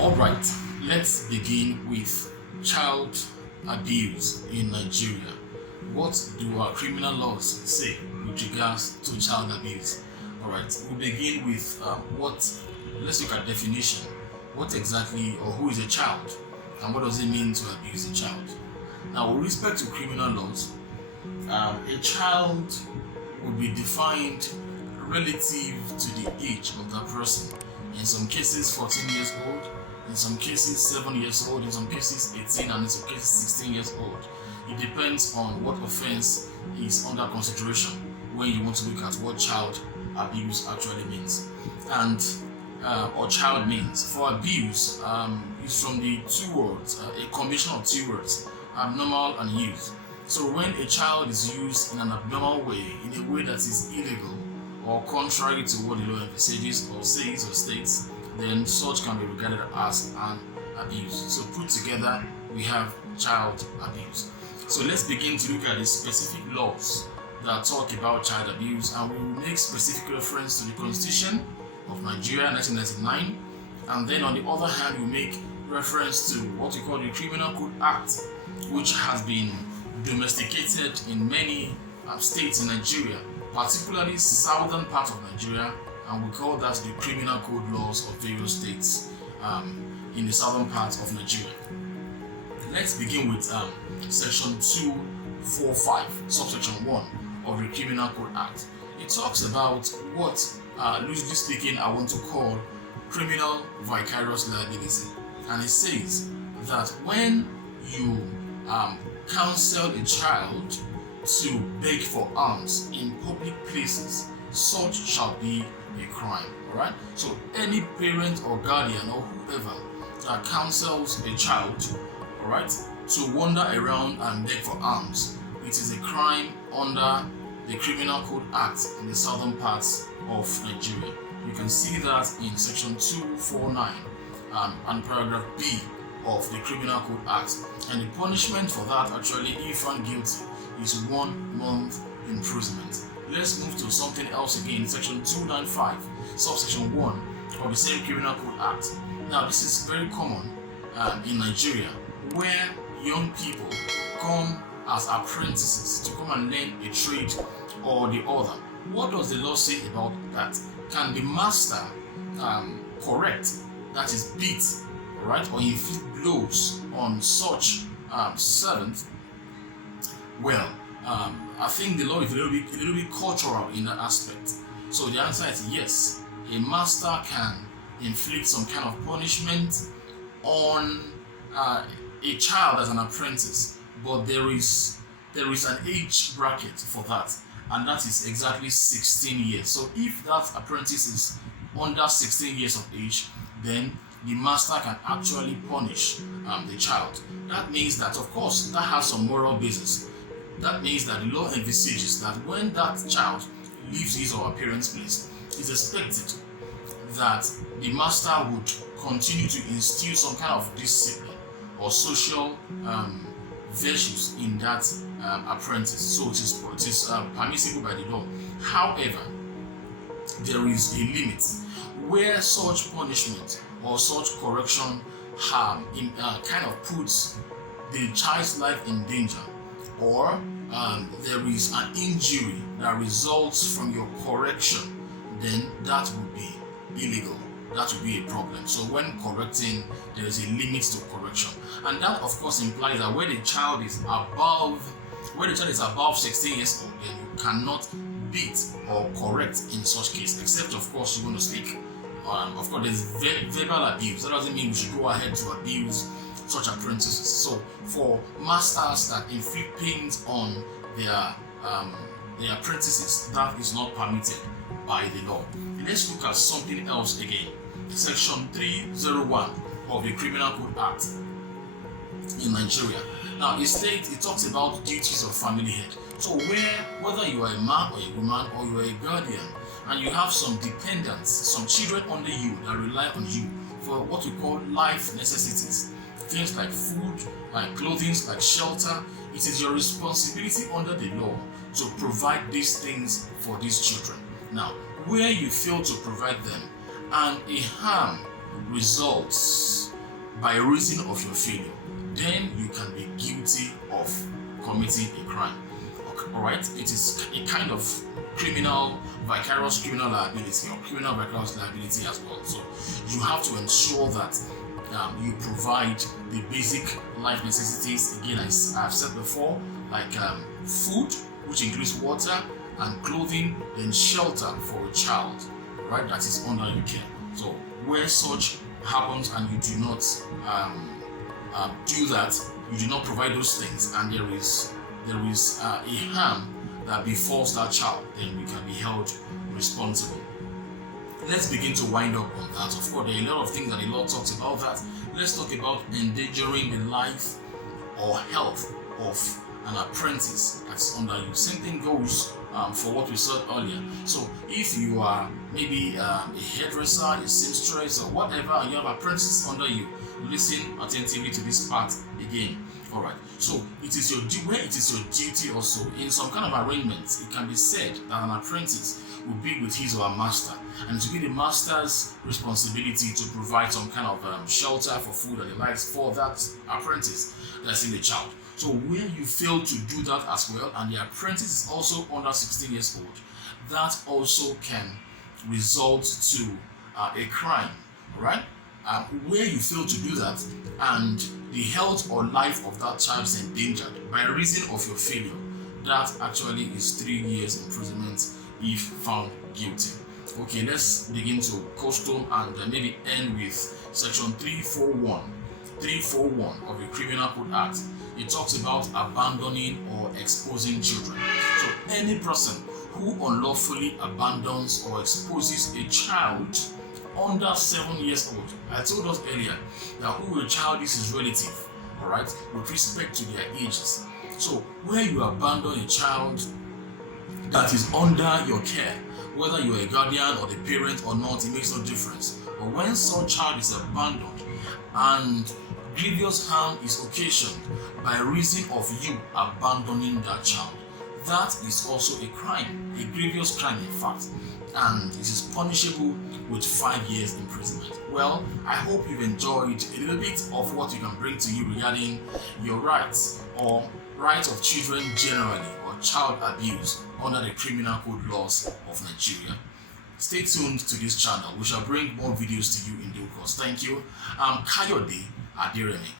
Alright, let's begin with child abuse in Nigeria. What do our criminal laws say with regards to child abuse? Alright, we'll begin with let's look at definition. What exactly or who is a child and what does it mean to abuse a child? Now, with respect to criminal laws, a child would be defined relative to the age of that person. In some cases 14 years old, in some cases 7 years old, in some cases 18, and in some cases 16 years old. It depends on what offense is under consideration when you want to look at what child abuse actually means. And or child means. For abuse, is from the two words, a combination of two words, abnormal and used. So when a child is used in an abnormal way, in a way that is illegal or contrary to what the law envisages or says or states, then such can be regarded as an abuse. So put together, we have child abuse. So let's begin to look at the specific laws that talk about child abuse, and we will make specific reference to the Constitution of Nigeria 1999, and then on the other hand we make reference to what we call the Criminal Code Act, which has been domesticated in many states in Nigeria, particularly southern part of Nigeria, and we call that the Criminal Code laws of various states in the southern part of Nigeria. Let's begin with section 245, subsection 1 of the Criminal Code Act. It talks about what, loosely speaking, I want to call criminal vicarious liability. And it says that when you counsel a child to beg for alms in public places, such shall be a crime. Alright? So any parent or guardian or whoever that counsels a child, alright, to wander around and beg for alms, it is a crime under the Criminal Code Act in the southern parts of Nigeria. You can see that in section 249 and paragraph B of the Criminal Code Act. And the punishment for that, actually, if found guilty, is 1 month imprisonment. Let's move to something else again, section 295, subsection 1 of the same Criminal Code Act. Now, this is very common in Nigeria, where young people come as apprentices to come and learn a trade or the other. What does the law say about that? Can the master correct, that is beat, right, or inflict blows on such servant? Well, I think the law is a little bit cultural in that aspect. So the answer is yes. A master can inflict some kind of punishment on a child as an apprentice, but there is an age bracket for that, and that is exactly 16 years. So if that apprentice is under 16 years of age, then the master can actually punish the child. That means that, of course, that has some moral basis. That means that the law envisages that when that child leaves his or her parents' place, it's expected that the master would continue to instill some kind of discipline or social virtues in that apprentice. So it is permissible by the law. However, there is a limit where such punishment or such correction kind of puts the child's life in danger, or there is an injury that results from your correction, then that would be illegal. That would be a problem. So when correcting, there is a limit to correction, and that of course implies that when the child is above 16 years old, then you cannot beat or correct in such case, except of course you want to speak. Of course, there's verbal abuse. That doesn't mean we should go ahead to abuse such apprentices. So for masters that inflict pains on their apprentices, that is not permitted by the law. Let's look at something else again. Section 301 of the Criminal Code Act in Nigeria. Now it talks about duties of family head. So whether you are a man or a woman, or you are a guardian and you have some dependents, some children under you that rely on you for what we call life necessities, things like food, like clothing, like shelter, it is your responsibility under the law to provide these things for these children. Now, where you fail to provide them and a harm results by reason of your failure, then you can be guilty of committing a crime. Alright, it is a kind of vicarious criminal liability, or criminal vicarious liability as well. So you have to ensure that you provide the basic life necessities. Again, as I've said before, like food, which includes water and clothing, then shelter for a child, right, that is under your care. So where such happens and you do not do that, you do not provide those things, and there is a harm that befalls that child, then we can be held responsible. Let's begin to wind up on that. Of course, there are a lot of things that the law talks about that. Let's talk about endangering the life or health of an apprentice that's under you. Same thing goes for what we said earlier. So if you are maybe a hairdresser, a seamstress, or whatever, and you have apprentices under you, listen attentively to this part again. All right. So it is your duty also, in some kind of arrangements, it can be said that an apprentice will be with his or her master, and it will be the master's responsibility to provide some kind of shelter for food and the likes for that apprentice that's in the child. So where you fail to do that as well, and the apprentice is also under 16 years old, that also can result to a crime. All right. Where you fail to do that and the health or life of that child is endangered by reason of your failure, that actually is 3 years imprisonment if found guilty. Okay, let's begin to custom and maybe end with section 341 of the Criminal Code Act. It talks about abandoning or exposing children. So any person who unlawfully abandons or exposes a child under 7 years old, I told us earlier that who a child is relative, all right, with respect to their ages. So where you abandon a child that is under your care, whether you're a guardian or the parent or not, it makes no difference. But when such child is abandoned and grievous harm is occasioned by reason of you abandoning that child, that is also a crime, a grievous crime in fact, and it is punishable with 5 years imprisonment. Well, I hope you've enjoyed a little bit of what we can bring to you regarding your rights or rights of children generally, or child abuse under the criminal code laws of Nigeria. Stay tuned to this channel. We shall bring more videos to you in due course. Thank you. I'm Kayode Aderemi.